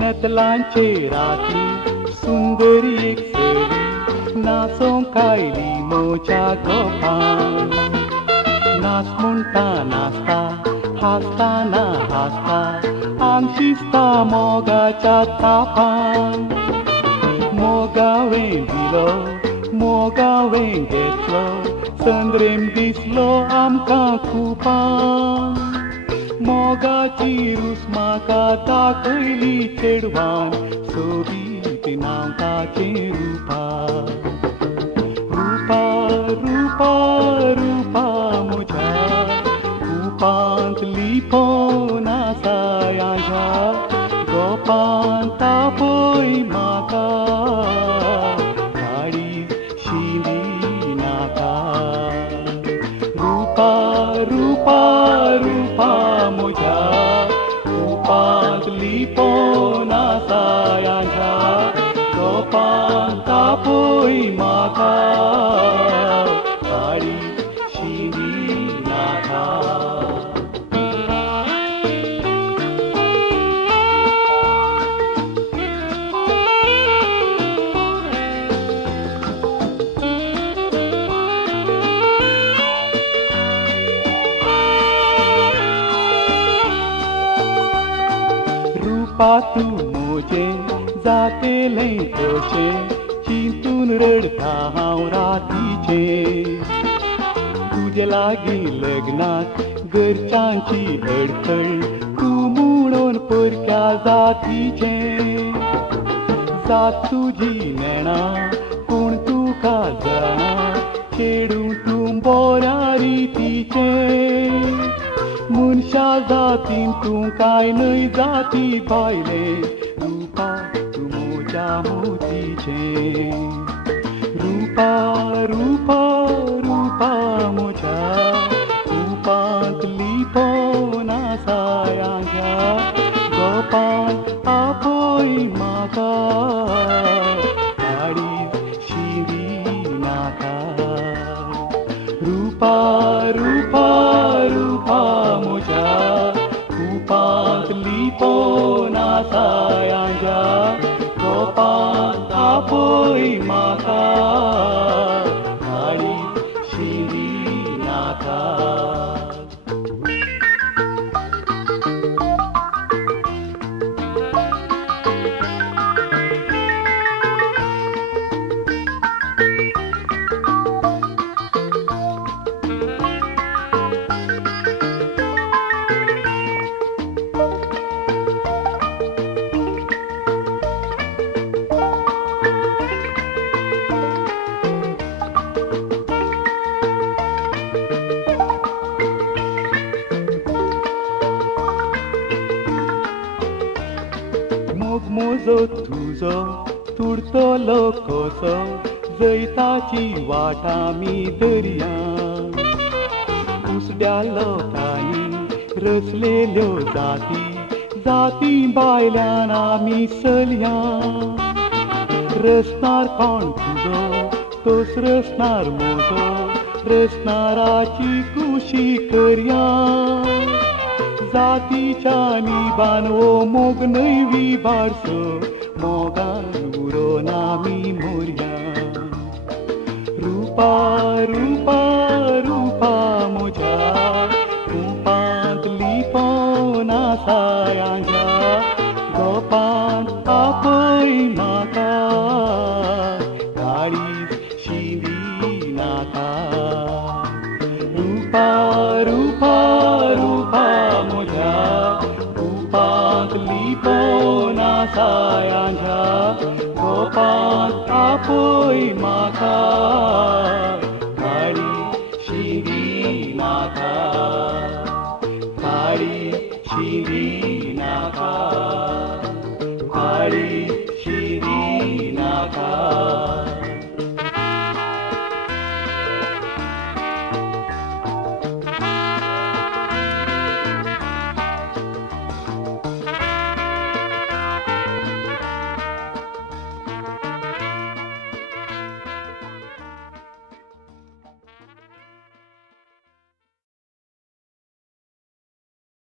नतलांचे राती सुंदरी एक सरी नाचोंक कायली मोच्या गोपान नाच म्हणटा नाचता हासताना हासता आंग शिजता मोगाच्या तापान मोगावें दिलो मोगावें घेतलो संद्रेम दिसलो आमकां खुपान मोगाची रूस म्हाका दाखयली चेडवान सोबीत नांव ताचें रूपा रूपा रूपा रूपा म्हज्या रुपांत लिपोवन आसा ह्या गोपान तापय म्हाका गाडी शिंदी नाका रूपा रूपा रूपा म्हज्या रुपांत लिपोवन आसा ह्या गोपान तापय म्हाका गाडी शिंदी नाका रूपा तूं म्हजें जातेलें कशें चिंतून रडटा हांव रातीचें तुजे लागीं लग्नाक घरच्यांची अडखळ तूं म्हणून परक्या जातीचें जात तुजी नेणा पूण तुका जाणा चेडूं तूं बऱ्या रितीचें मनशा जातीन तूं कांय न्हय जाती भायले रूपा तूं म्हज्या मोतीचें रूपा रूपा रूपा म्हज्या रुपांत लिपोवन आसा ह्या गोपान आपय म्हाका गाडी शिंदी नाका रूपा रूपा रूपा म्हज्या रुपांत लिपोवन आसा ह्या गोपान आपय म्हाका गाडी शिंदी नाका मोग मोजो तुजो तुडतलो कसो जैताची वाट आमी दर्या उसड्या लोकांनी रचलेल्यो जाती जाती भायल्यान आमी चलया रचणार कोण तुजो तोच रचणार म्हजो रचणाराची कुशी करया जातीच्या निबान ओ मोग नैवी बारसो मोगान उरोन आमी मोरया रूपा रूपा रूपा म्हज्या रुपांत लिपोवन आसा ह्या गोपान आपय म्हाका गाडी शिंदी नाका रूपा रूपा रूपा म्हज्या रुपांत लिपोवन आसा ह्या गोपान आपय म्हाका